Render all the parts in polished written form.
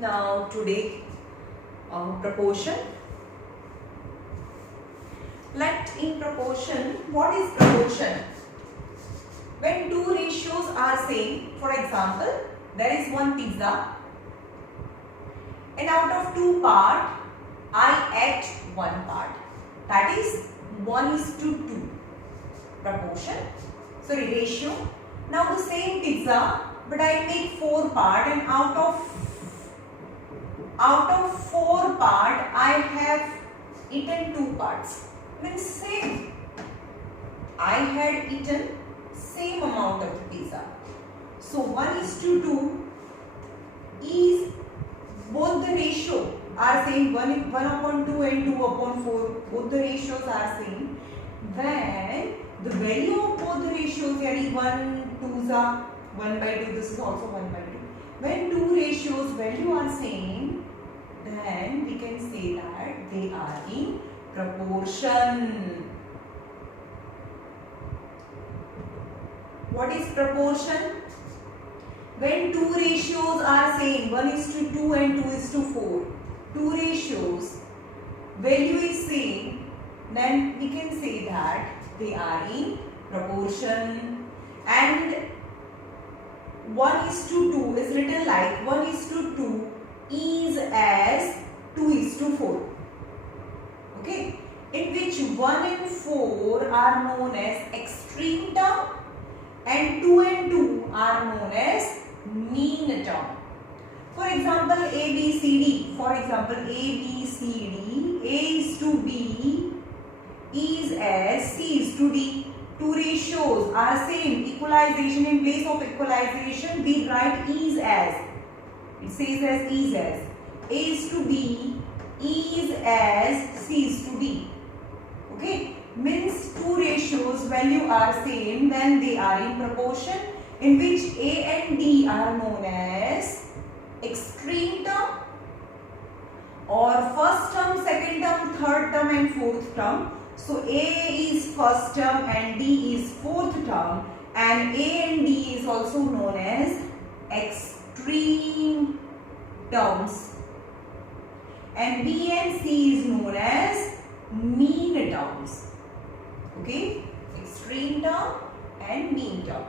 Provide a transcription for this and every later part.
Now today proportion. Let in proportion, what is proportion? When two ratios are same, for example, there is one pizza and out of two parts, I ate one part. That is 1:2 proportion, sorry ratio. Now the same pizza, but I make 4 parts and out of 4 parts, I have eaten 2 parts. Means same. I had eaten same amount of the pizza. So 1:2 is both the ratio are same. 1/2 and 2/4. Both the ratios are same. When the value of both the ratios, yani 1 2s are 1/2. This is also 1/2. When two ratios value are same, then we can say that they are in proportion. What is proportion? When two ratios are same, 1:2 and 2:4, two ratios, value is same, then we can say that they are in proportion. And 1:2 is written like 1:2 is as 2:4. Okay, in which 1 and 4 are known as extreme term and 2 and 2 are known as mean term. For example, A, B, C, D. For example, A, B, C, D. A is to B is as C is to D. Two ratios are same. Equalization, in place of equalization, we write is as. It says as is as. A is to B is as C is to D. Okay. Means two ratios value are same, then they are in proportion, in which A and D are known as extreme term or first term, second term, third term and fourth term. So A is first term and D is fourth term, and A and D is also known as extreme terms, and B and C is known as mean terms. Okay, extreme term and mean term.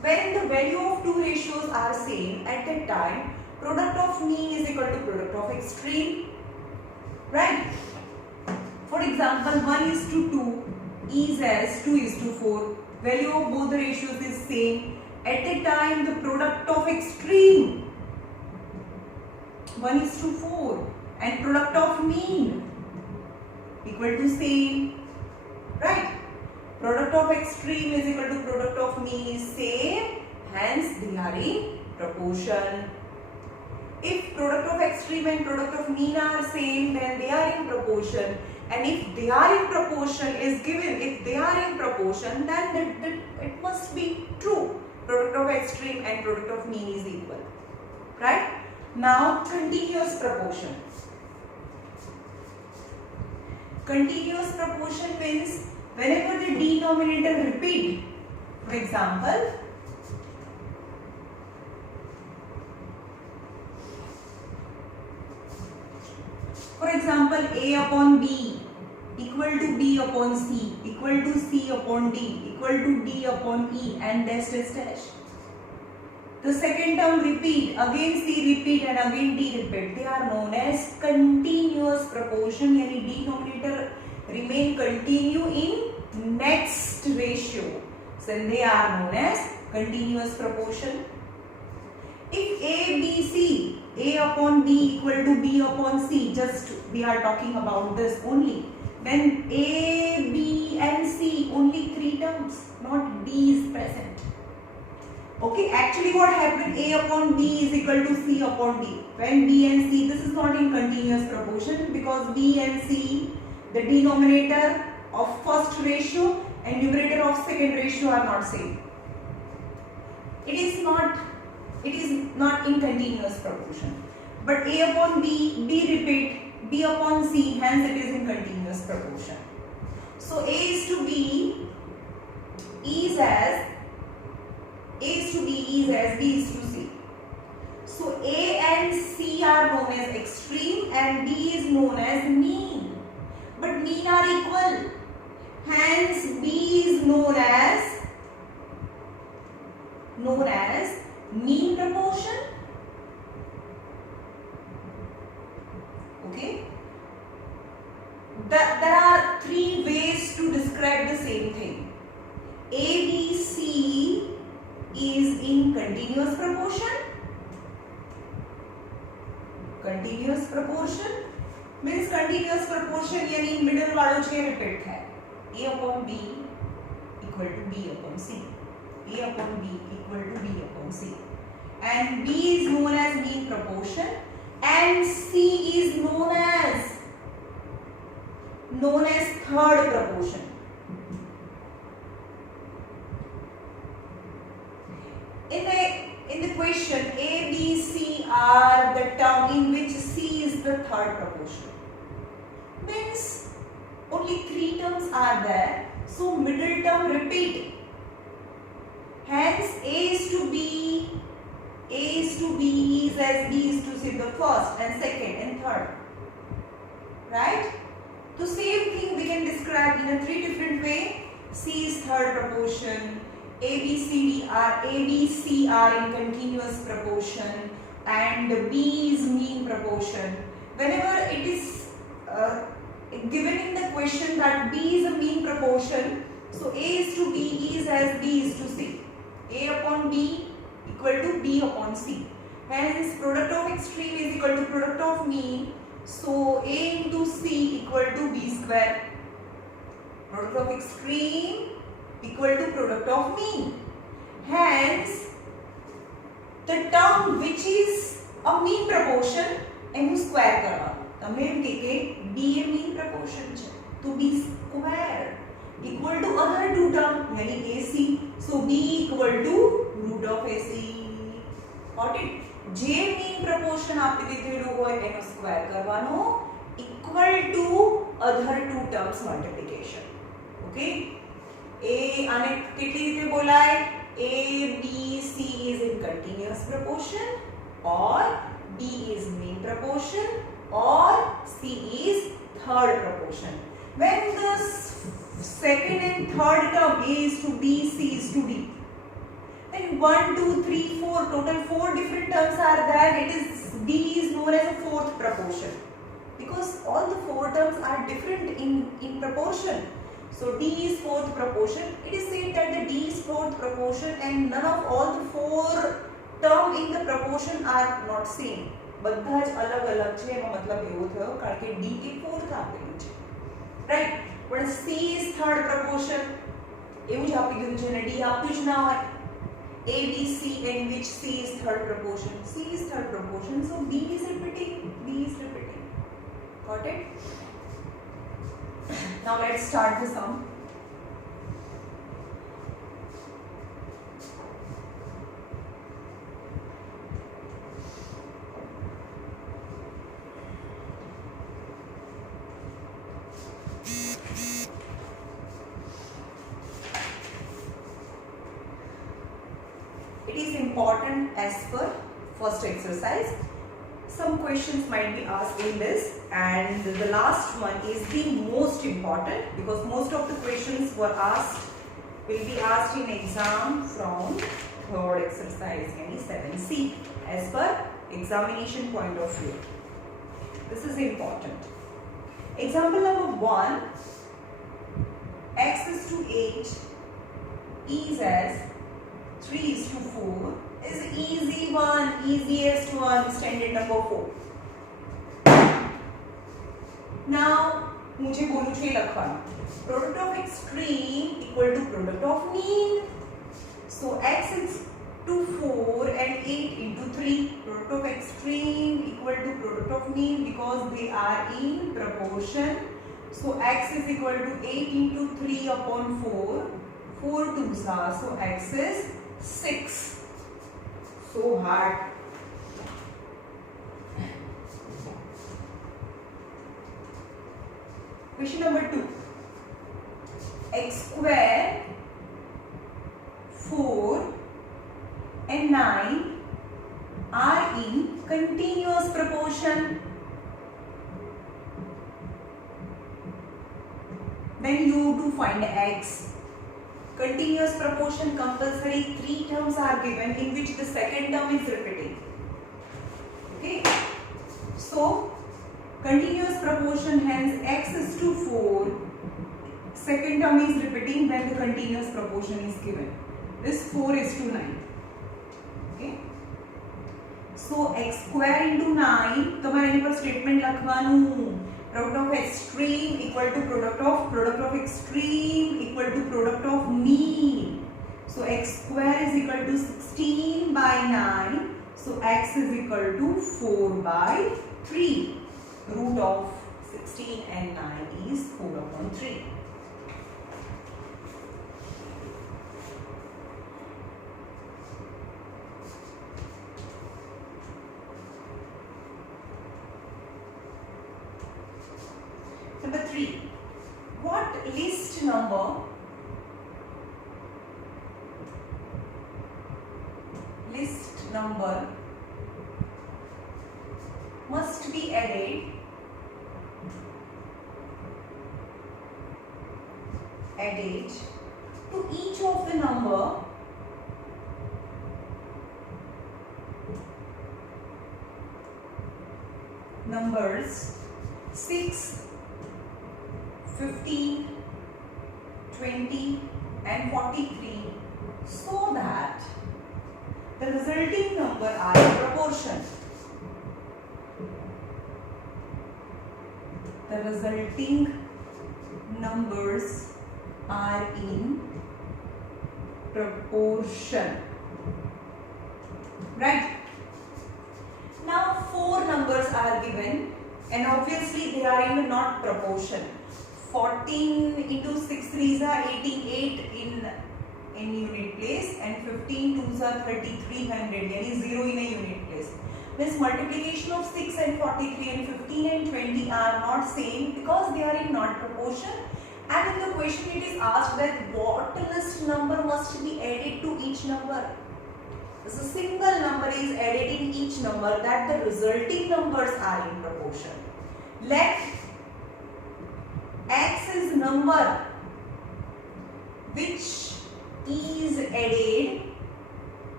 When the value of two ratios are same, at that time product of mean is equal to product of extreme, right? For example, 1:2 is as 2:4. Value of both the ratios is same. At that time the product of extreme 1:4 and product of mean equal to same, right? Product of extreme is equal to product of mean is same, hence they are in proportion. If product of extreme and product of mean are same, then they are in proportion. And if they are in proportion is given, if they are in proportion, then it must be true. Product of extreme and product of mean is equal, right? Now continuous proportion. Continuous proportion means whenever the denominator repeat, for example, A upon B equal to B upon C equal to C upon D equal to D upon E and dash dash dash. The second term repeat, again C repeat and again D repeat. They are known as continuous proportion, yani denominator remain continue in next ratio. So they are known as continuous proportion. If A, B, C, A upon B equal to B upon C, just we are talking about this only. Then A, B and C only 3 terms, not D is present. Okay, actually what happened, A upon B is equal to C upon D. When B and C, this is not in continuous proportion because B and C, the denominator of first ratio and numerator of second ratio are not same. It is not in continuous proportion. But A upon B, B repeat, B upon C, hence it is in continuous proportion. So A is to B is as A is to B is as B is to C. So A and C are are equal. Hence B is known as mean proportion. Okay. There are three ways to describe the same thing. ABC is in continuous proportion. Continuous proportion means continuous proportion यानी middle वालों से repeat है. A upon B equal to B upon C. A upon B equal to B upon C. And B is known as mean proportion and C is known as third proportion. In the question, A, B, C are the term in which C is the third proportion. Means only three terms are there, so middle term repeat. Hence A is to B is as B is to C, the first and second and third. Right? The same thing we can describe in a three different way. C is third proportion. A, B, C are in continuous proportion and B is mean proportion. Whenever it is given in the question that B is a mean proportion, so A is to B is as B is to C. A upon B equal to B upon C. Hence product of extreme is equal to product of mean. So A into C equal to B square. Product of extreme equal to product of mean. Hence, the term which is a mean proportion એનું square કરવાનું. તમે એમ કે B એ mean proportion છે તો B square equal to other two term यानी AC. So B equal to root of AC. Got it? જે mean proportion આપી દીધેલું હોય એનો સ્ક્વેર કરવાનો equal to other two terms multiplication. Okay? A આને કેટલી રીતે બોલાય? A, B, C is in continuous proportion or B is mean proportion or C is third proportion. When the second and third term A is to B, C is to D, then 1, 2, 3, 4 total 4 different terms are there. It is D is known as a fourth proportion because all the 4 terms are different in proportion. So D is fourth proportion. It is said that the D is fourth proportion and none of all the 4 terms in the proportion are not same. બધા જ અલગ અલગ છે એનો મતલબ એવો થયો કારણ કે D એ fourth આપેલું છે. Right? પણ C is third proportion. એવું જ આપી દીધું છે અને D આપ્યું જ ના હોય. A, B, C in which C is third proportion. C is third proportion. So B is repeating. Got it? Now let's start the sum. It is important as per first exercise. Some questions might be asked in this and the last one is the most important because most of the questions will be asked in exam from third exercise, any 7C as per examination point of view. This is important. Example number 1, x is to 8, is as 3 is to 4 is easy one, easiest one, standard number 4. Now, मुझे बोलूँ छे लखवाना. Product of extreme equal to product of mean. So x is to 4 and 8 into 3. Product of extreme equal to product of mean because they are in proportion. So x is equal to 8 into 3 upon 4. 4 twos are, so x is 6. So hard. Question number 2. X square, 4 and 9 are in continuous proportion. Then you to find x. Continuous proportion compulsory 3 terms are given in which the second term is repeating. Okay. So continuous proportion, hence x is to 4. Second term is repeating when the continuous proportion is given. This 4 is to 9. Okay. So x square into 9. તમારે એની પર statement લખવાનું. Product of extreme equal to product of extreme equal to product of mean. So x square is equal to 16 by 9. So x is equal to 4 by 3. Root of 16 and 9 is 4 upon 3. Number 3. What list number must be added to each of the numbers 6, 15, 20 and 43 so that the resulting number are in proportion. The resulting numbers are in proportion. Right? Now 4 numbers are given and obviously they are in not proportion. 14 into 6 3s are 88 in unit place and 15 2s are 3300, yani 0 in a unit place. This multiplication of 6 and 43 and 15 and 20 are not same because they are in not proportion, and in the question it is asked that what list number must be added to each number. So a single number is added in each number that the resulting numbers are in proportion. Let x is number which is added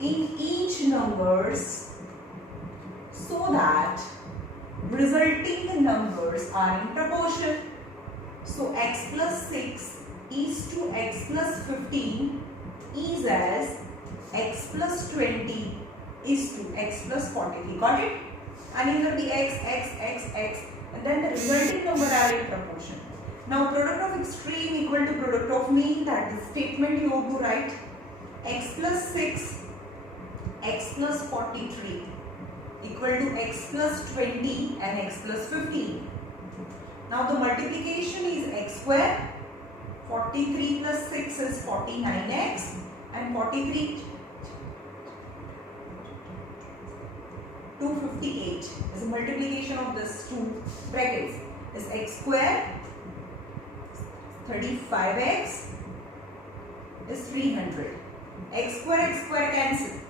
in each numbers so that resulting numbers are in proportion. So x plus 6 is to x plus 15 is as x plus 20 is to x plus 43. Got it? And it will be x, and then the resulting number are in proportion. Now product of extreme equal to product of mean, that is statement you have to write. X plus 6, x plus 43 equal to x plus 20 and x plus 15. Now the multiplication is x square. 43 plus 6 is 49x and 43 258 is a multiplication of this two brackets is x square. 35x is 300. X square cancel.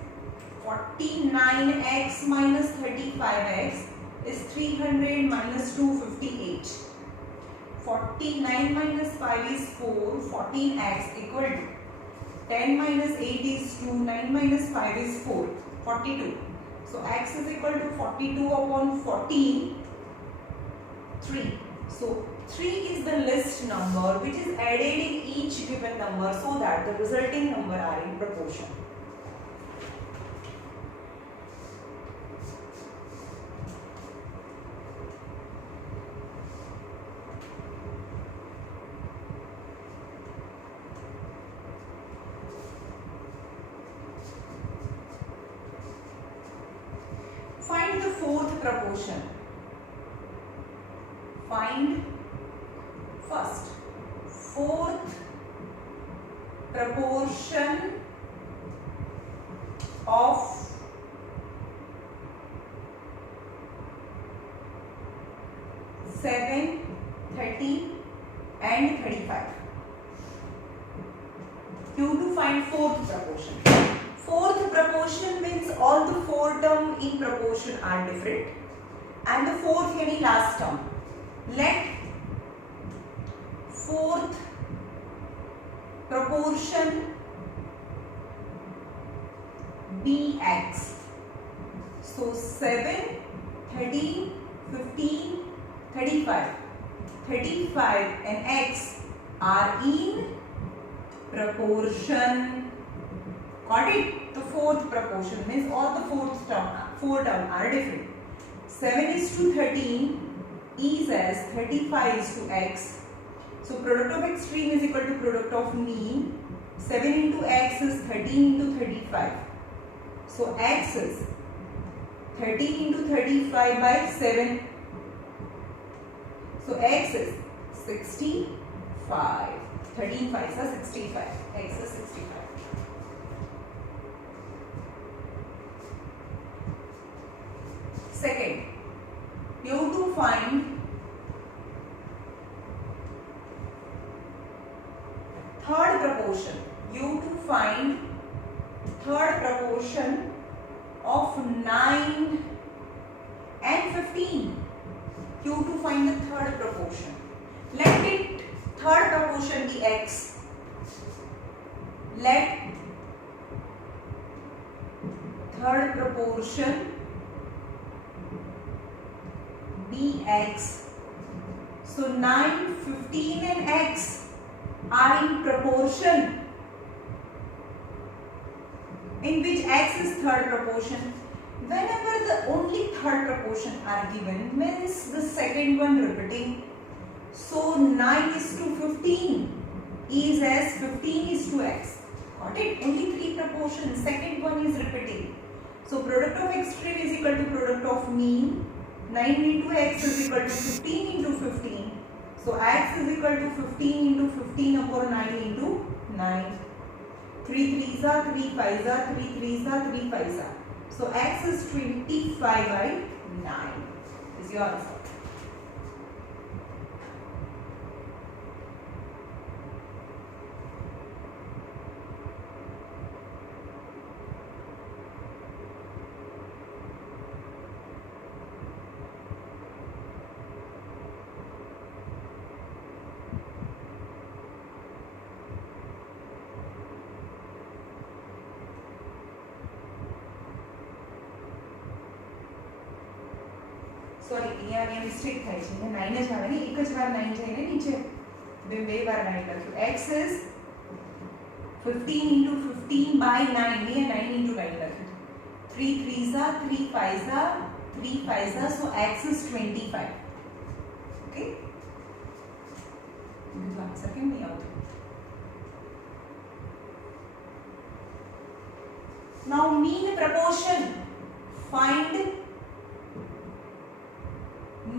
49x minus 35x is 300 minus 258. 49 minus 5 is 4. 14x equal to 10 minus 8 is 2. 9 minus 5 is 4. 42. So x is equal to 42 upon 14. 3. So 3 is the list number which is added in each given number so that the resulting number are in proportion. Find the fourth proportion. Find first fourth proportion of 7, 30 and 35. You to find fourth proportion. Fourth proportion means all the 4 terms in proportion are different and the fourth yani last term. Let fourth proportion bx. So 7, 13, 15, 35. 35 and x are in proportion. Got it? The fourth proportion means all the four terms are different. 7:13 is as 35 is to x. So product of extreme is equal to product of mean. 7 into x is 13 into 35. So x is 13 into 35 by 7. So x is 65. 13 5s are 65. X is 65. Second, you have to find third proportion. You have to find third proportion of 9 and 15. You have to find the third proportion. Let it third proportion be x. Let third proportion be x. So 9, 15 and x are in proportion in which x is third proportion. Whenever the only third proportion are given means the second one repeating. So 9 is to 15 is as 15 is to x. Got it? Only three proportions. Second one is repeating. So product of extreme is equal to product of mean. 9 into x is equal to 15 into 15. So x is equal to 15 into 15 upon 9 into 9. 3 3s are 3 5s are 3 3s are 3 5s are. So x is 25 by 9 is your answer. Sorry, here a mistake થાય છે. 9 જ આવે ને, એક જ વાર 9 જઈને નીચે બે વાર 9 લખ્યું. x is 15 into 15 by 9. here 9 into 9 લખ્યું. 3 3s are 3 5s are 3 5s are. So x is 25. Okay. બીજું આન્સર કેમ નહીં આવતું? Now mean proportion. Find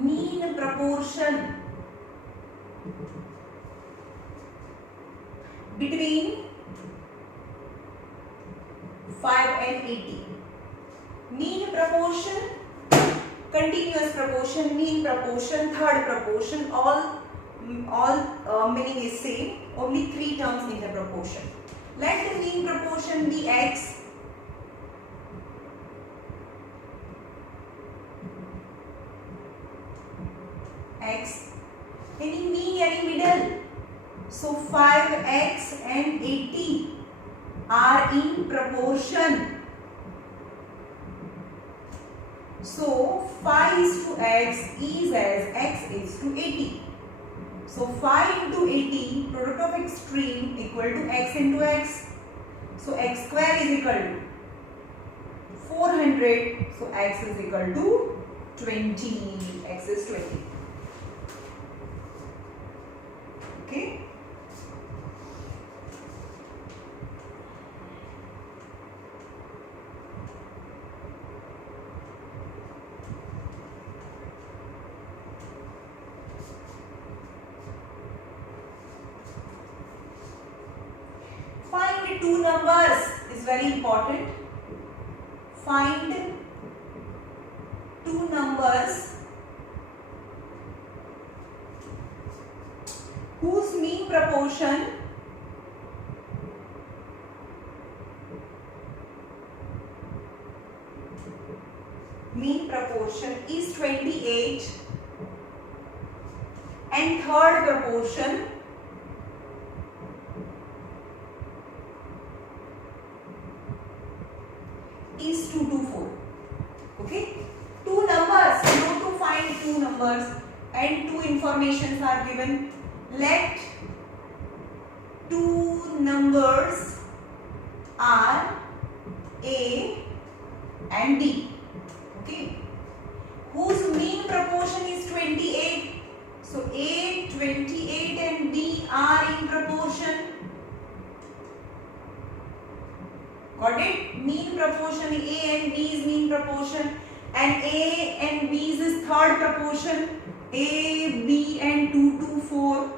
mean proportion between 5 and 80. Mean proportion, continuous proportion, mean proportion, third proportion, all meaning is same. Only three terms in the proportion. Let the mean proportion be x. X. Any mean, any middle. So 5x and 80 are in proportion. So 5 is to x is as x is to 80. So 5 into 80 product of extreme equal to x into x. So x square is equal to 400. So x is equal to 20. X is 20. Okay. Find two numbers is very important. Find two numbers whose mean proportion is 28 and third proportion 2 to 4. Okay, two numbers, you know to find two numbers and two informations are given. Let two numbers are A and B. Okay, whose mean proportion is 28. So A 28 and B are in proportion. Got it? Mean proportion, A and B is mean proportion, and A and B is third proportion. A, B and 2 to 4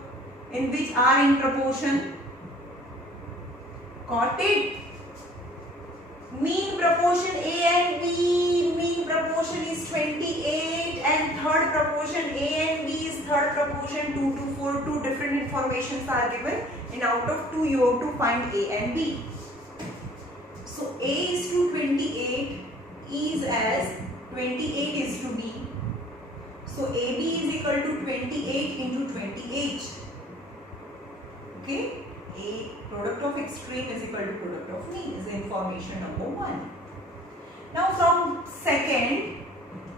in which are in proportion. Got it? Mean proportion A and B, mean proportion is 28 and third proportion A and B is third proportion 2 to 4. Two different informations are given and out of two you have to find A and B. So A is to 28 is as 28 is to B. So AB is equal to 28 into 28. Okay? A product of extreme is equal to product of mean is information number 1. Now from second,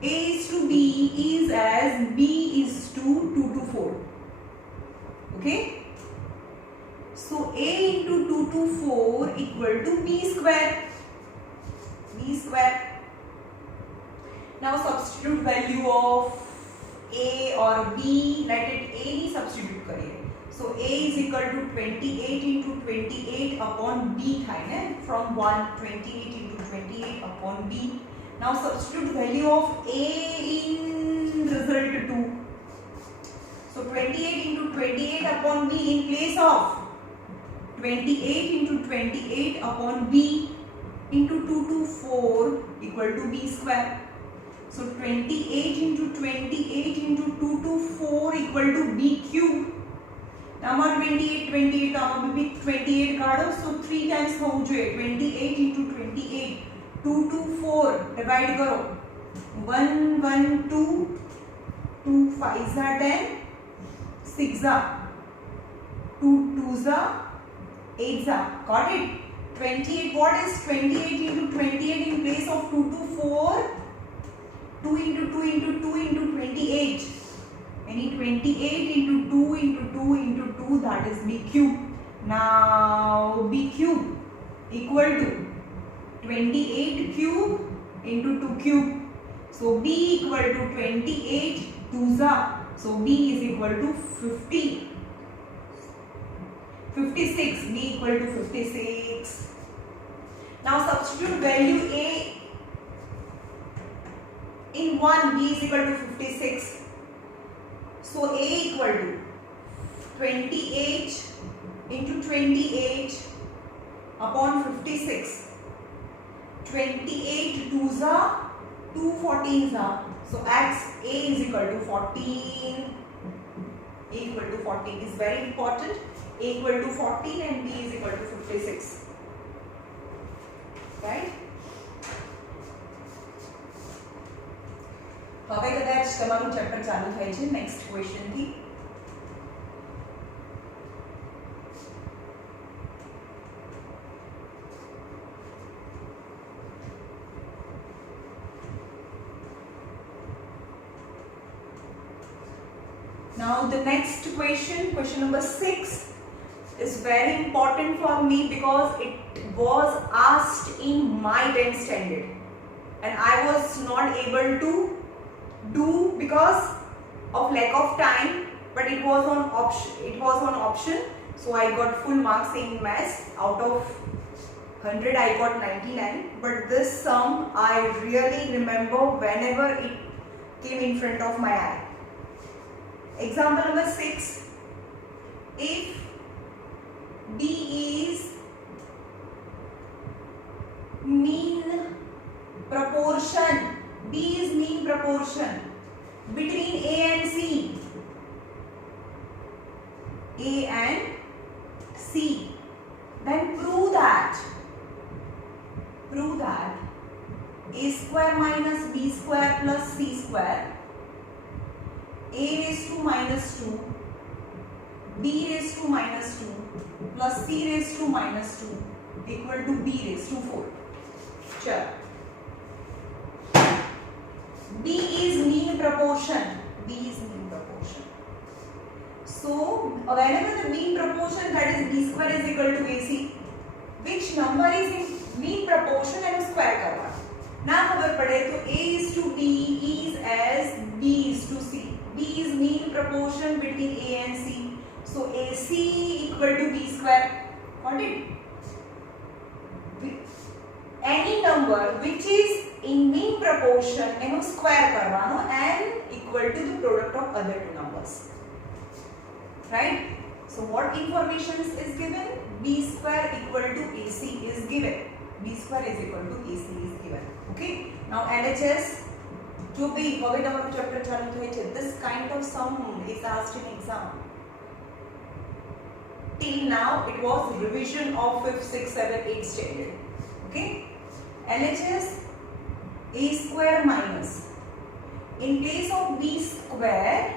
A is to B is as B is to 2 to 4. Okay? So A into 2 to 4 equal to B square. B square. Now substitute value of A or B, let it A he substitute करिए. So A is equal to 28 into 28 upon B था ना, from 1 28 into 28 upon B. Now substitute value of A in result 2. So 28 into 28 upon B in place of 28 into 28 upon B into 2 to 4 equal to B square. So 28 into 28 into 2 to 4 equal to B cube. Now 28 28 28 काढो, so 3 times होऊ જોઈએ. 28 into 28 2 to 4 divide करो. 1 1 2 2 5 are 10 6 are 2 2s are 8s are. Got it? 28, what is 28 into 28 in place of 2 to 4? 2 into 2 into 2 into 28. Any 28 into 2 into 2 into 2, that is B cube. Now B cube equal to 28 cube into 2 cube. So B equal to 28 2s are. So B is equal to 50. 56. B equal to 56. Now substitute value A in 1. B is equal to 56. So A equal to 28 into 28 upon 56. 28 2s are 2 14s are. So X A is equal to 14. A equal to 14 is very important. A equal to 14 and B is equal to 56. Right? હવે કદાચ તમારું chapter ચાલુ થાય છે next question થી. Now the next question, question number 6, is very important for me because it was asked in my 10th standard and I was not able to do because of lack of time, but it was on option, so I got full marks in maths. Out of 100 I got 99, but this sum I really remember whenever it came in front of my eye. Example number 6. If B is mean proportion, B is mean proportion between A and C, A and C, then prove that A square minus B square plus C square, A raised to minus 2, B raised to minus 2 plus C raised to minus 2 equal to B raised to 4. चलो B is mean proportion. B is mean proportion. So whenever the mean proportion, that is B square is equal to AC, which number is in mean proportion and square करवाना. ना खबर पड़े तो A is to B, E is S, B is to C. B is mean proportion between A and C. So AC equal to B square. Got it? Any number which is in mean proportion એનો square કરવાનો and equal to the product of other two numbers. Right? So what information is given? B square equal to AC is given. B square is equal to AC is given. Okay? Now LHS जो भी હવે તમારું chapter ચાલુ થાય છે, this kind of sum is asked in exam. Till now it was revision of 5th, 6th, 7th, 8th standard. Okay? LHS A square minus, in place of B square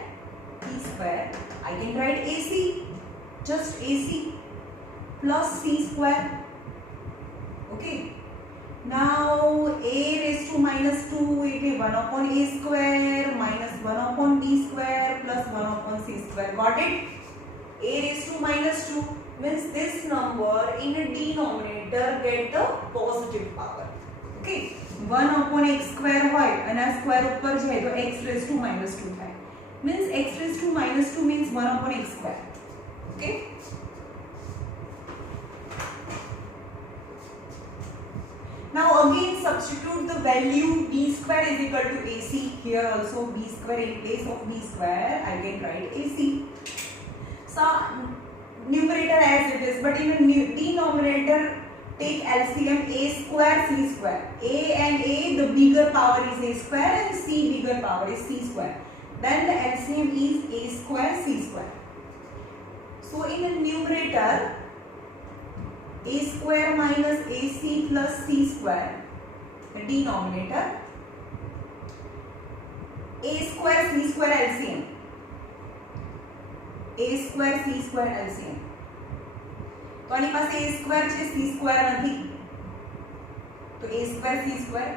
I can write AC, just AC plus C square. Okay, now A raised to minus 2 it will 1 upon A square minus 1 upon B square plus 1 upon C square. Got it? A raised to minus 2 means this number in a denominator get the positive power. Okay, 1 upon x square હોય અને આ square ઉપર જાય તો x raised to minus 2 થાય. Means x raised to minus 2 means 1 upon x square. Okay. Now again substitute the value B square is equal to AC. Here also B square, in place of B square I can write AC. So numerator as it is, but in a denominator take LCM A square C square. A and A, the bigger power is A square and C bigger power is C square. Then the LCM is A square C square. So in the numerator A square minus AC plus C square, the denominator A square C square LCM, A square C square LCM. तो आनी पास A square છે, C square નથી, तो A square C square.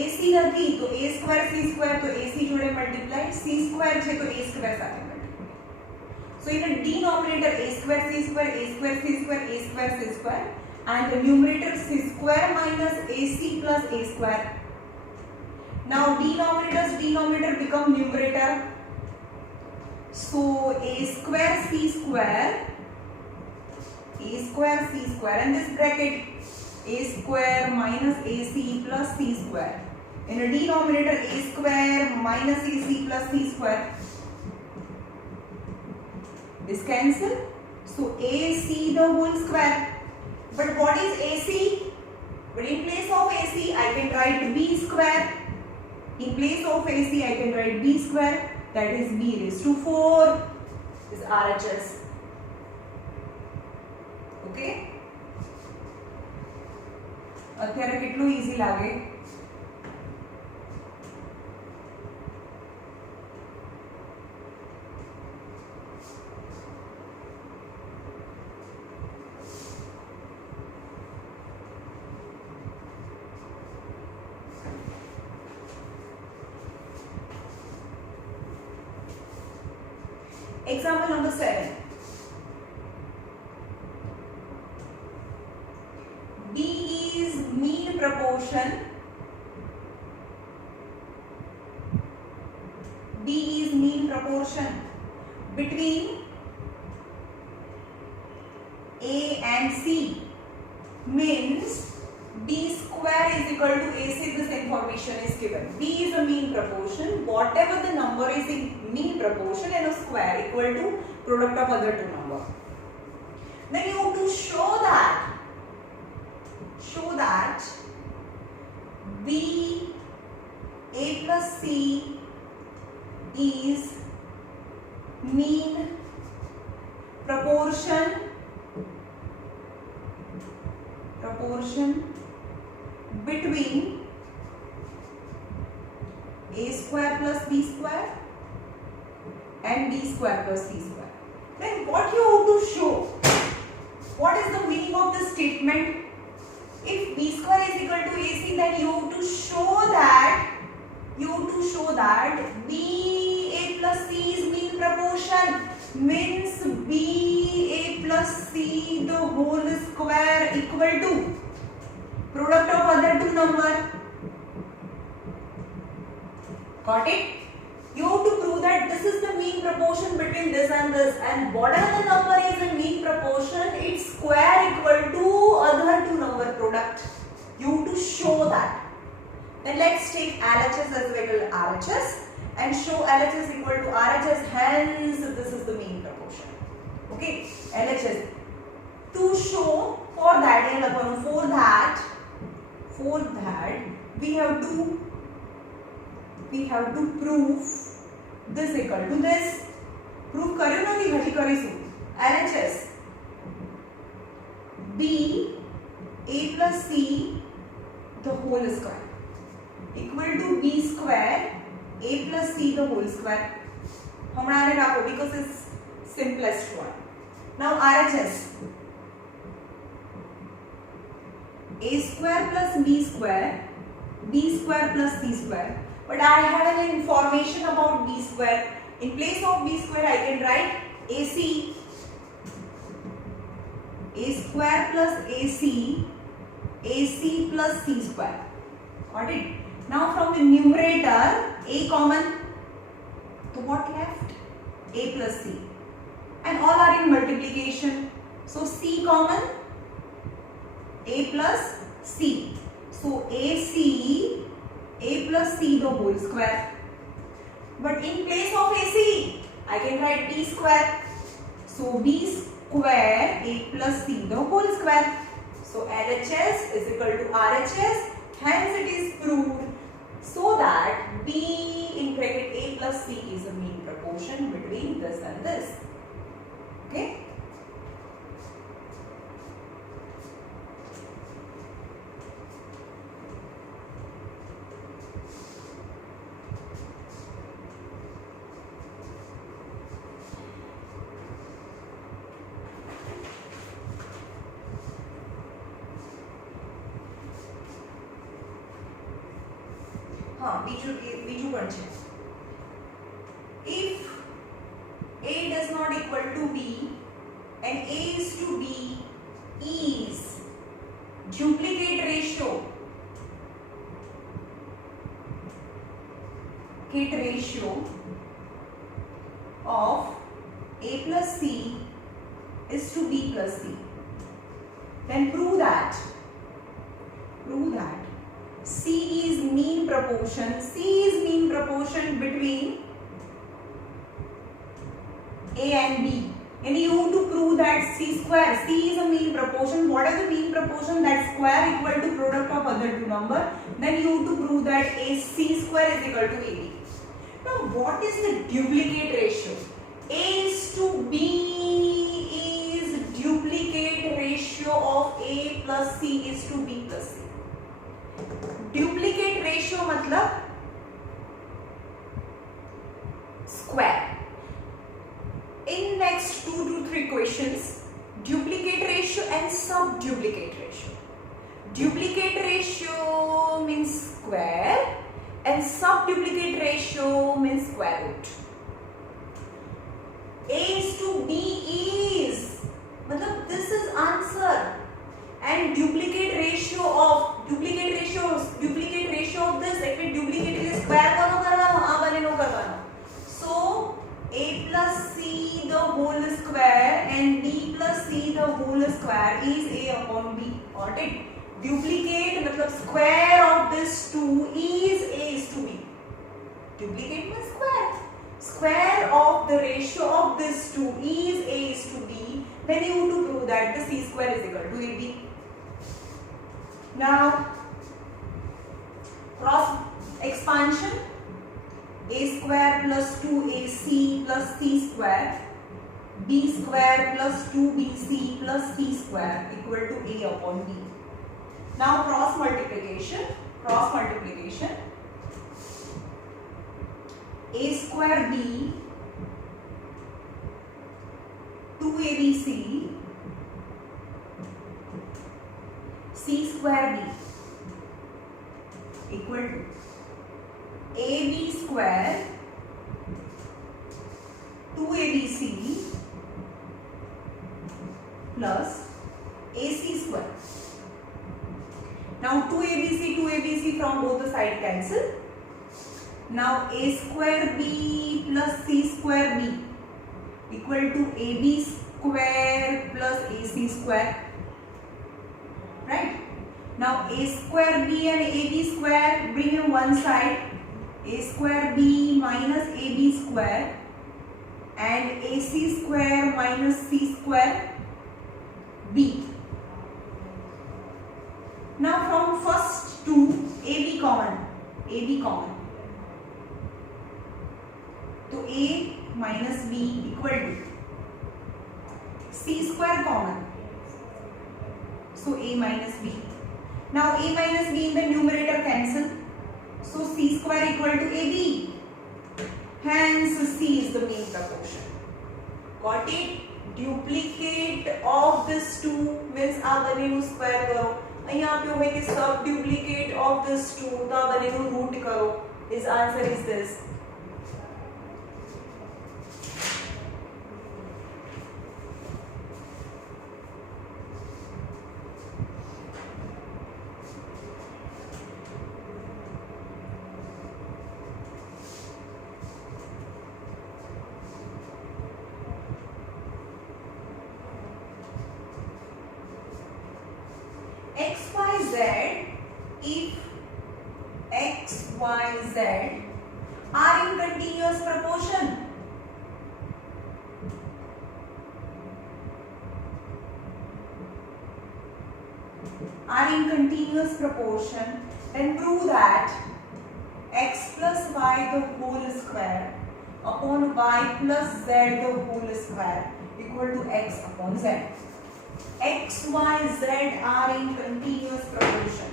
AC નથી તો A square C square, તો AC જોડે multiply, C square છે તો A square સાથે multiply. So in the denominator A square C square, A square C square, A square C square, and the numerator C square minus AC plus A square. Now denominator become numerator. So A square C square, A square C square, and this bracket A square minus AC plus C square. In a denominator A square minus AC plus C square. This cancel. So AC the whole square. But what is AC? But in place of AC I can write B square. In place of AC I can write B square. That is B raised to 4 is RHS. Okay? અત્યારે કેટલું easy લાગે? Example number 7. B is mean proportion. B is mean proportion between A and C. Means B square is equal to AC. This information is given. B is a mean proportion. Whatever the number is in mean proportion and a square equal to product of other two number. Then you have to show that B A plus C is mean proportion between A square plus B square and B square plus C square. Then what you have to show? What is the meaning of this statement? If B square is equal to AC, then you have to show that You to show that BA plus C is mean proportion means BA plus C the whole square equal to product of other two number. Got it? You have to prove that this is the mean proportion between this and this, and whatever the number is in mean proportion, its square equal to other two number product. You have to show that. Then let's take LHS as well as RHS and show LHS equal to RHS. Hence, this is the mean proportion. Okay, LHS. To show for that we have to prove this equal to this. Prove करें ना कि घटी करें सो. LHS B A plus C the whole square equal to B square A plus C the whole square. हमरा आने रखो because it's simplest one. Now RHS A square plus B square plus C square. But I have an information about B square. In place of B square, I can write AC. A square plus AC plus C square. Got it? Now from the numerator, A common. So what left? A plus C. And all are in multiplication. So C common, A plus C. So AC, A plus C the whole square. But in place of AC, I can write B square. So B square A plus C the whole square. So LHS is equal to RHS. Hence it is proved so that B in bracket A plus C is a mean proportion between this and this. Okay. બીજું પણ છે. If A does not equal to B and A is to B is duplicate ratio of A plus C is to B plus C, then prove that C is mean proportion between A and B. And you have to prove that C is a mean proportion. What is the mean proportion? That square equal to product of other two number. Then you have to prove that AC square is equal to AB. Now what is the duplicate ratio? A is to B is duplicate ratio of A plus C is to B plus C. Duplicate ratio मतलब square. In next 2 to 3 questions, duplicate ratio and sub-duplicate ratio. Duplicate ratio means square and sub-duplicate ratio means square root. A is to B is मतलब this is answer. And duplicate ratio of this એટલે duplicate એટલે square કોનો કરવાનો આ બંનેનો કરવાનો. So A plus C the whole square and B plus C the whole square is A upon B. Got it? Duplicate मतलब square of this two is A is to B. Duplicate means square. Square of the ratio of this two is A is to B. Then you have to prove that the C square is equal to AB. Now cross expansion. A square plus 2AC plus C square, B square plus 2BC plus C square equal to A upon B. Now cross multiplication. A square B 2ABC C square B equal to AB square 2ABC plus AC square. Now 2ABC from both the side cancel. Now A square B plus C square B equal to AB square plus AC square. Right? Now A square B and AB square bring on one side. A square B minus AB square and AC square minus C square B. Now from first two AB common. So A minus B equal to C square common. So A minus B. Now A minus B in the numerator cancel. So C square equal to AB. Hence C is the main proportion. Got it? Duplicate of this two means આ બંનેનું square કરો. અહીંયા આપ્યું હોય કે sub duplicate of this two તો આ બંનેનું root કરો. His answer is this. XYZ, if XYZ are in continuous proportion, then prove that x plus y the whole square upon y plus z the whole square equal to x upon z. X, Y, Z are in continuous proportion.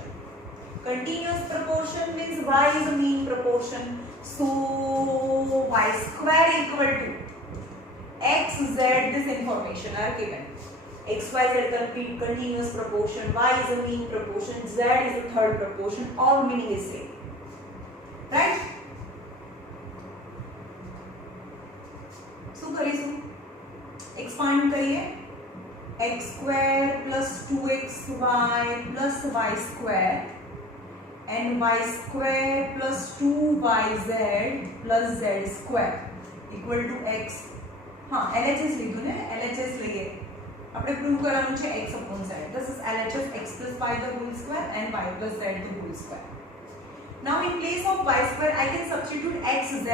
Continuous proportion means Y is the mean proportion. So Y square equal to X, Z. This information are given. X, Y, Z continuous proportion. Y is the mean proportion. Z is the third proportion. All meaning is same. Right? So करिए expand करिए. X square plus 2xy plus y square and y square plus 2yz plus z square equal to x. हाँ LHS लिखो ने LHS लिए अपने prove कराना चाहिए x upon z. This is LHS x plus y the whole square and y plus z the whole square. Now in place of y square I can substitute xz.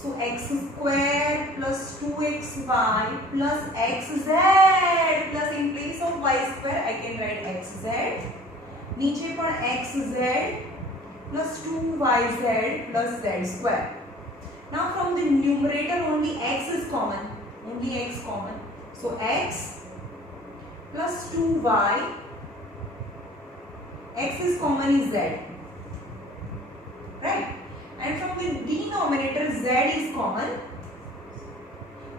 So x square plus 2xy plus xz plus in place of y square I can write xz. नीचे पर xz plus 2yz plus z square. Now from the numerator only x is common. Only x common. So x plus 2y. X is common is z. Right? And from the denominator z is common.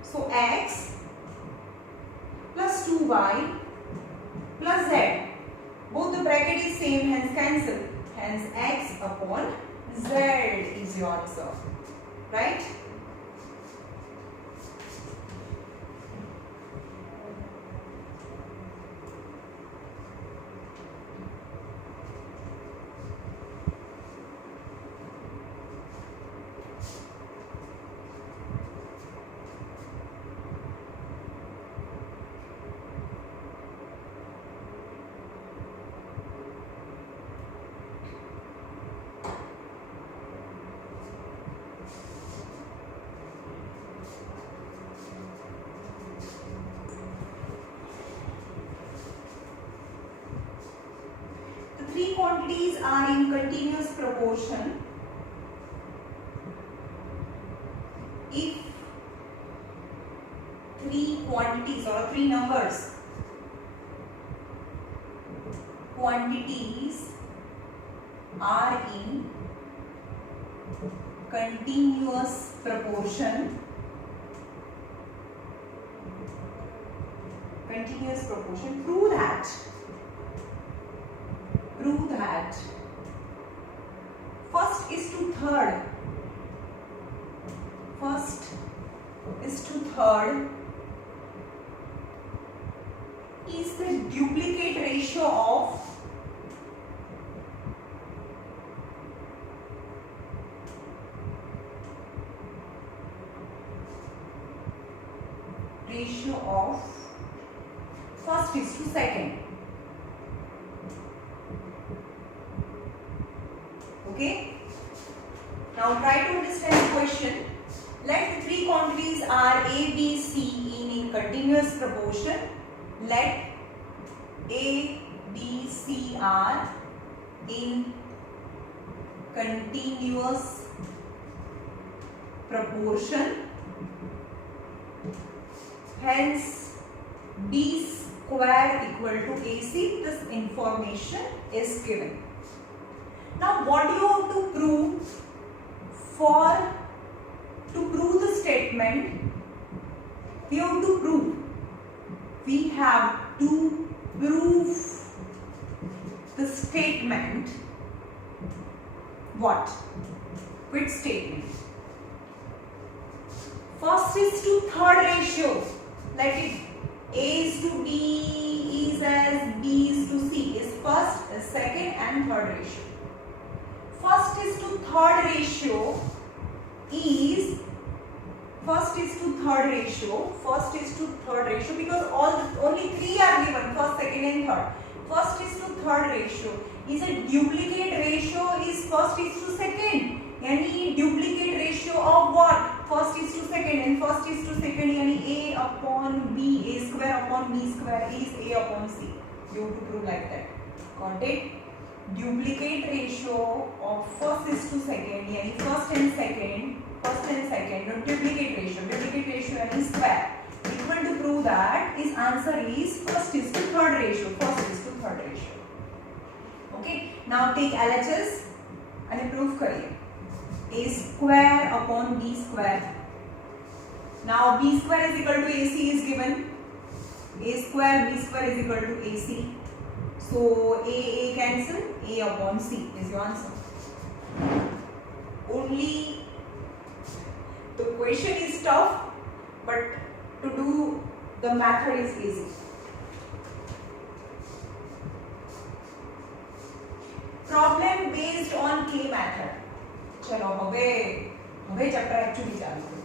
So x plus 2y plus z. Both the bracket is same, hence cancel. Hence x upon z is your answer. Right? Three quantities are in continuous proportion if three quantities or three numbers are in continuous proportion. Prove that third. First is to third is the duplicate ratio of first is to second. Okay. Now try to understand the question. Let the three quantities are A, B, C in continuous proportion. Let A, B, C are in continuous proportion. Hence, B square equal to AC. This information is given. Now, what do you have to prove? To prove the statement, we have to prove the statement. What? Which statement? First is to third ratio. Like it A is to B is as B is to C is first, second and third ratio. First is to third ratio is because only three are given, first, second and third. First is to third ratio is a duplicate ratio is first is to second. Yani duplicate ratio of what? First is to second, and first is to second yani A upon B, A square upon B square is A upon C. You have to prove like that. Got it? Duplicate ratio of first is to second yani first and second, no, duplicate ratio yani square. Equal to prove that his answer is first is to third ratio. Okay. Now take LHS and prove kariye. A square upon B square. Now B square is equal to AC is given. A square, B square is equal to AC. So A cancel, A upon C is your answer. Only the question is tough, but to do the method is easy. Problem based on K method. चलो હવે chapter actually चालू करो.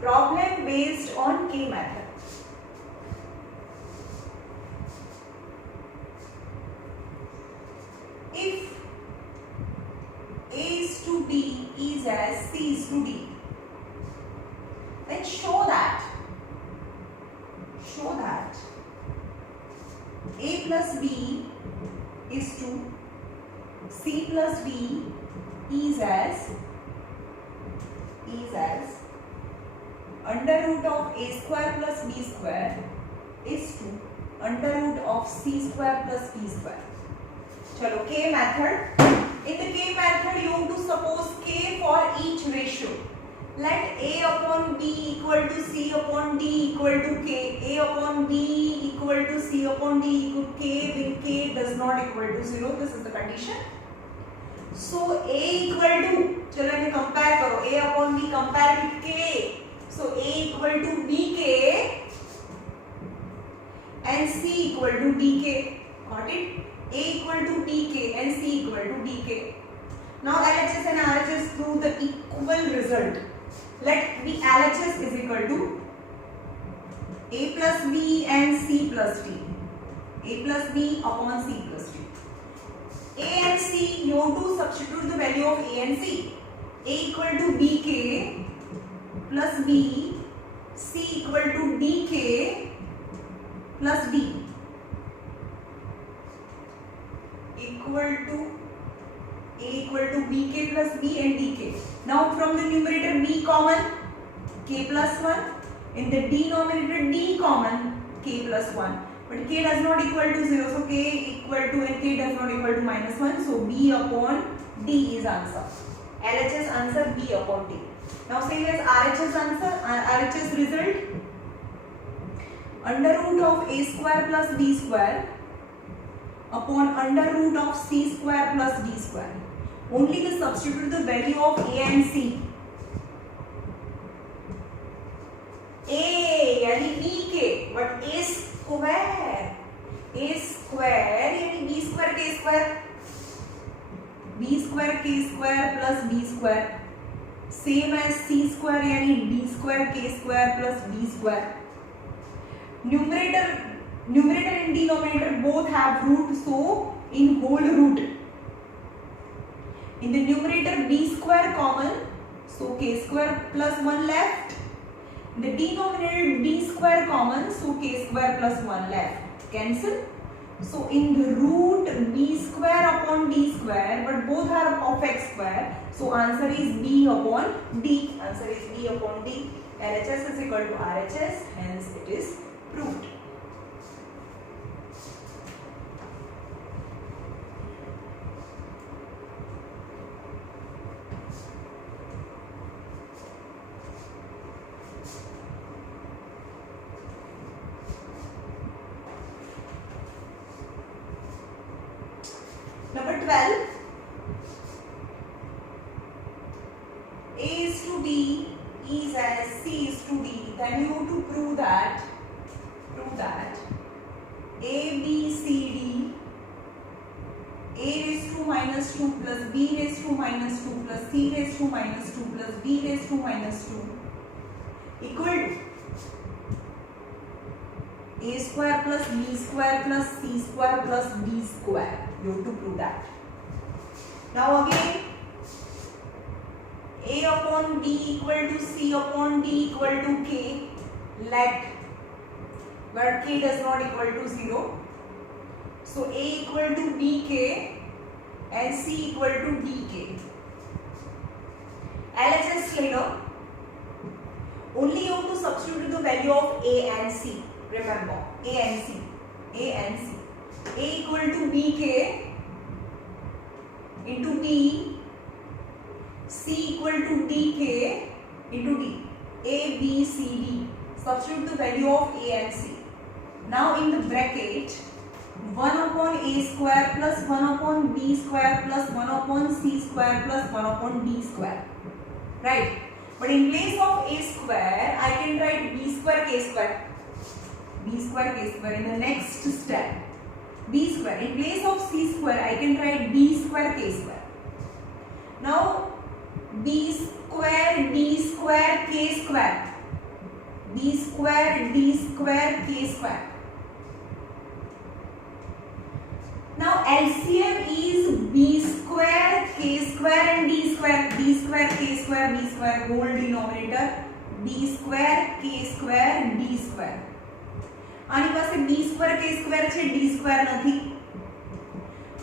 Problem based on K method. If A is to B is as C is to D, then show that A plus B is to C plus D is as under root of A square plus B square is to under root of C square plus B square. Chalo, K method. In the K method, you have to suppose K for each ratio. Let A upon B equal to C upon D equal to K. A upon B equal to C upon D equal to K when K does not equal to 0. This is the condition. So A equal to, चलो इन्हें compare करो. A upon B compare with K. So A equal to BK and C equal to DK. Got it? A equal to BK and C equal to DK. Now LHS and RHS prove the equal result. Let the LHS is equal to A plus B and C plus D. A plus B upon C plus D. A and C, you have to substitute the value of A and C. A equal to BK plus B, C equal to DK plus D equal to A equal to BK plus B and DK. Now from the numerator B common, K plus 1. In the denominator D common, K plus 1. But K does not equal to 0. So K equal to and K does not equal to minus 1. So B upon D is answer. LHS answer B upon D. Now say as RHS answer, RHS result. under root of a square plus b square upon under root of c square plus d square. Only to substitute the value of a and c. a यानी b के, but a square यानी b square k square, b square k square plus b square same as c square यानी d square k square plus b square. Numerator and denominator both have root, so in whole root. In the numerator b square common, so k square plus 1 left. In the denominator b square common, so k square plus 1 left. Cancel. So in the root b square upon d square, but both are perfect square. So answer is b upon d. Answer is b upon d. LHS is equal to RHS, hence it is proved. Number 12, a is to b is as c is to d. Then you have to prove that a b c d, a raised to minus 2 plus b raised to minus 2 plus c raised to minus 2 plus b raised to minus 2 equal to a square plus b square plus c square plus d square. You have to prove that. Now again, a upon b equal to c upon d equal to k. Let where k does not equal to 0. So a equal to bk and c equal to dk. LHS later. Only you have to substitute the value of a and c. Remember, a and c. A equal to bk into b, c equal to dk into d. A, b, c, d. Substitute the value of a and c. Now in the bracket, 1 upon a square plus 1 upon b square plus 1 upon c square plus 1 upon d square. Right? But in place of a square, I can write b square k square. B square k square in the next step. B square. In place of c square, I can write b square k square. Now b square d square k square. B square d square k square. Now LCM is b square k square and d square. B square k square b square whole denominator. B square k square d square. આની પાસે b square k square છે d square નથી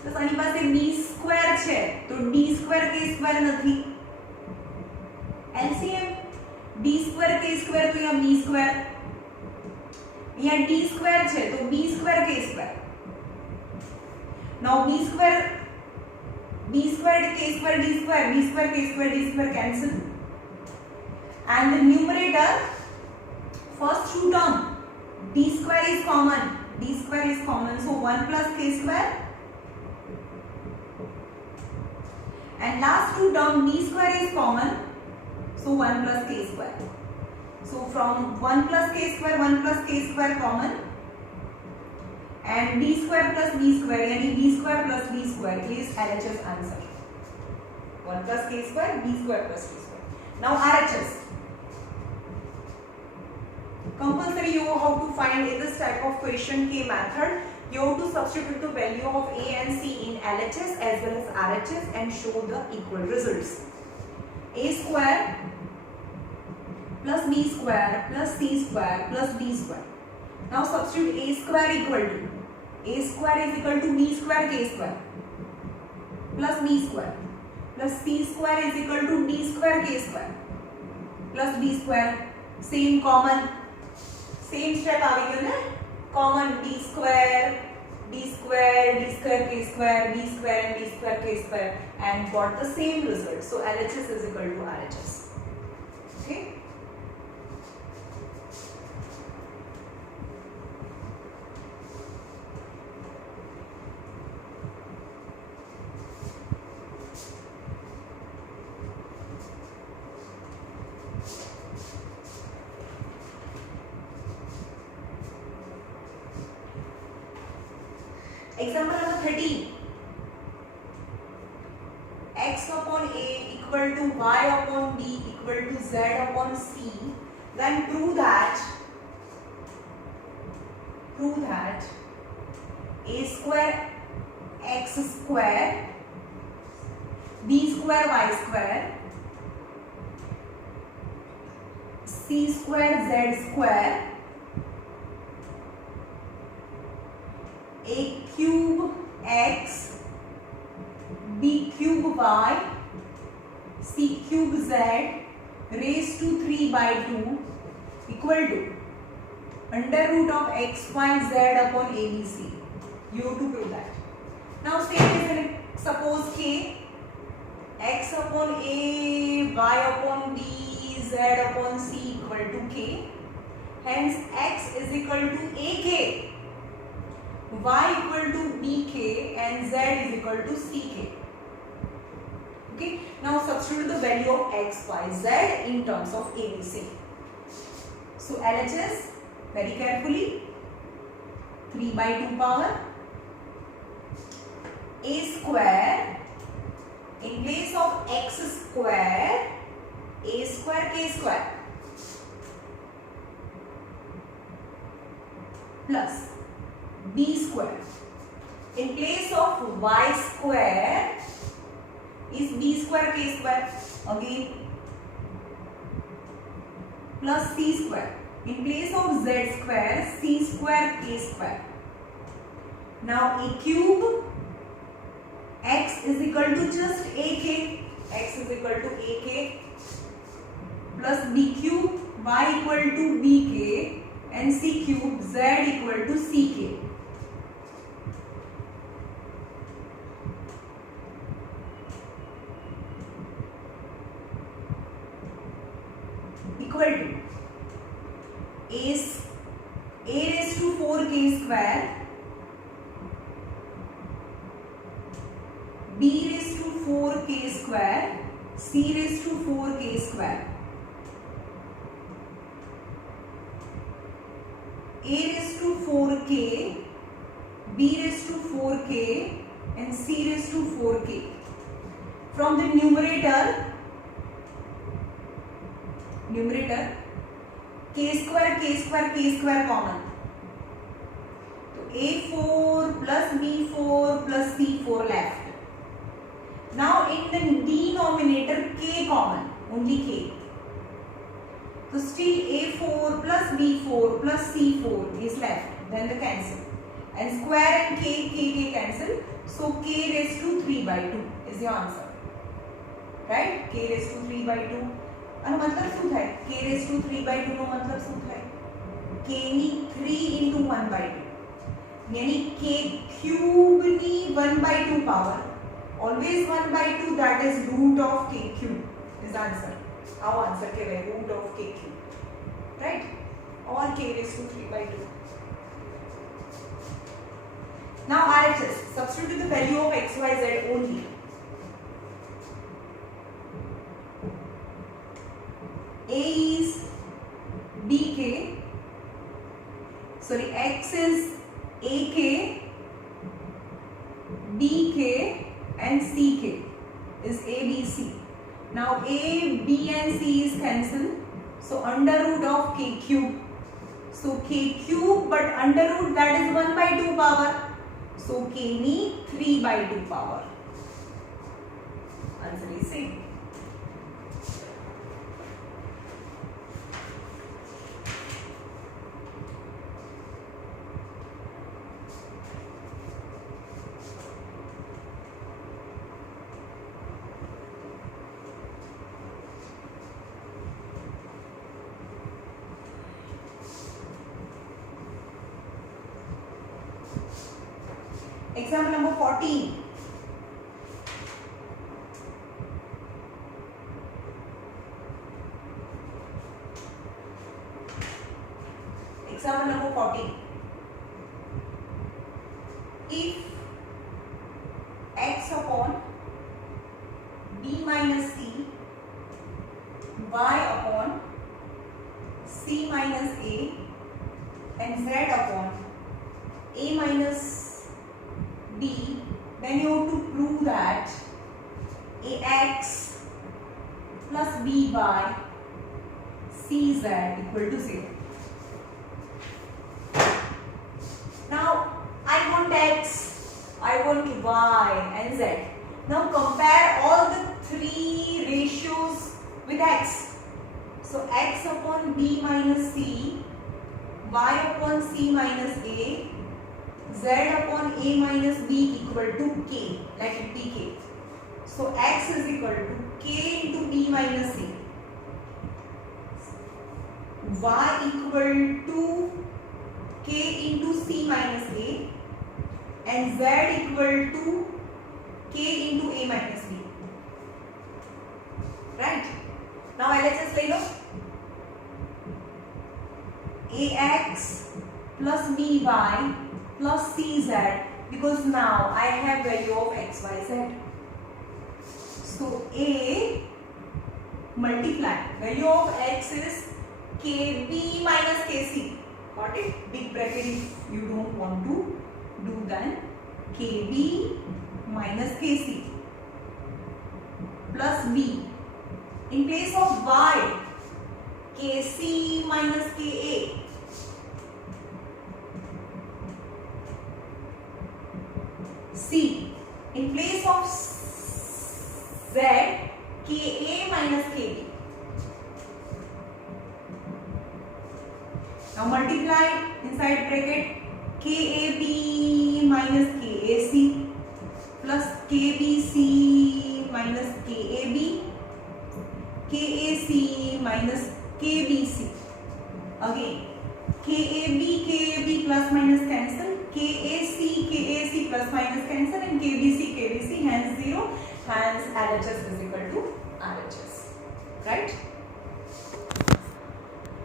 તો આની પાસે b square છે તો d square k square નથી LCM d square k square તો અહીંયા b સ્ક્વેર અહીંયા d સ્ક્વેર છે તો b square k square now b square k square d square b square k square d square cancel and the numerator first two term d square is common so 1 plus k square and last two term d square is common so 1 plus k square. So from 1 plus k square common and d square plus b square yani b square plus b square is LHS answer. 1 plus k square b square plus b square. Now RHS. Compulsory you have to find in this type of question K method. You have to substitute the value of A and C in LHS as well as RHS and show the equal results. A square plus B square plus C square plus D square. Now substitute A square is equal to B square K square plus B square plus C square is equal to D square K square plus B square. Same common. Same step આવી ગયો ને common d square k square b square and d square k square and got the same result. So LHS is equal to RHS. Okay. Example number 13. X upon A equal to Y upon B equal to Z upon C. Then prove that A square X square B square Y square C square Z square A cube X B cube Y C cube Z raised to 3 by 2 equal to under root of x, y, z upon ABC. You have to prove that. Now say this, suppose k x upon a, y upon b, z upon c equal to k. Hence x is equal to ak, y equal to bk and z is equal to ck. Okay. Now substitute the value of x, y, z in terms of ABC. So LHS, very carefully, 3 by 2 power a square in place of x square a square k square plus b square in place of y square is b square k square again plus c square in place of z square c square k square. Now a cube x is equal to just ak, x is equal to ak plus b cube y equal to bk and c cube z equal to ck. Equal to a raised to 4k square b raised to 4k square c raised to 4k square a raised to 4k b raised to 4k and c raised to 4k. From the numerator k square common. So a4 plus b4 plus c4 left. Now in the denominator k common, only k. So still a4 plus b4 plus c4 is left. Then the cancel. And square and k cancel. So k raised to 3 by 2 is your answer. Right? K raised to 3 by 2. અને મતલબ શું થાય k raised to 3 by 2 નો મતલબ શું થાય k ની 3 into 1 by 2 यानी k cube ની 1 by 2 power always 1 by 2 that is root of k cube is the answer. Our answer kehvaય root of k cube, right? Or k raised to 3 by 2. Now RHS, substitute the value of x, y, z only. A is bk, sorry, x is ak, bk and ck is abc. Now a, b and c is cancelled, so under root of k cube. So k cube but under root that is 1 by 2 power. So k ni 3 by 2 power. Answer is same. Example number 14. Example number 14. If x upon b minus c, y upon c minus a and z upon a minus B, then you have to prove that AX plus BY CZ equal to 0. Now I want X, I want Y and Z. Now compare all the three ratios with X. So X upon B minus C, Y upon C minus A, Z upon A minus B equal to K. Let it be K. So X is equal to K into B minus C. Y equal to K into C minus A and Z equal to K into A minus B. Right? Now LHS ले लो. AX plus BY plus CZ, because now I have value of X, Y, Z. So A multiply value of X is KB minus KC. Got it? Big bracket if you don't want to do, then KB minus KC plus B. In place of Y, KC minus KA. C. In place of Z, KA minus KB. Now multiply inside bracket KAB minus KAC plus KBC minus KAB, KAC minus KBC. Again, KAB plus minus cancel, KAC plus minus cancel, and KBC hence 0, hence LHS is equal to RHS. Right?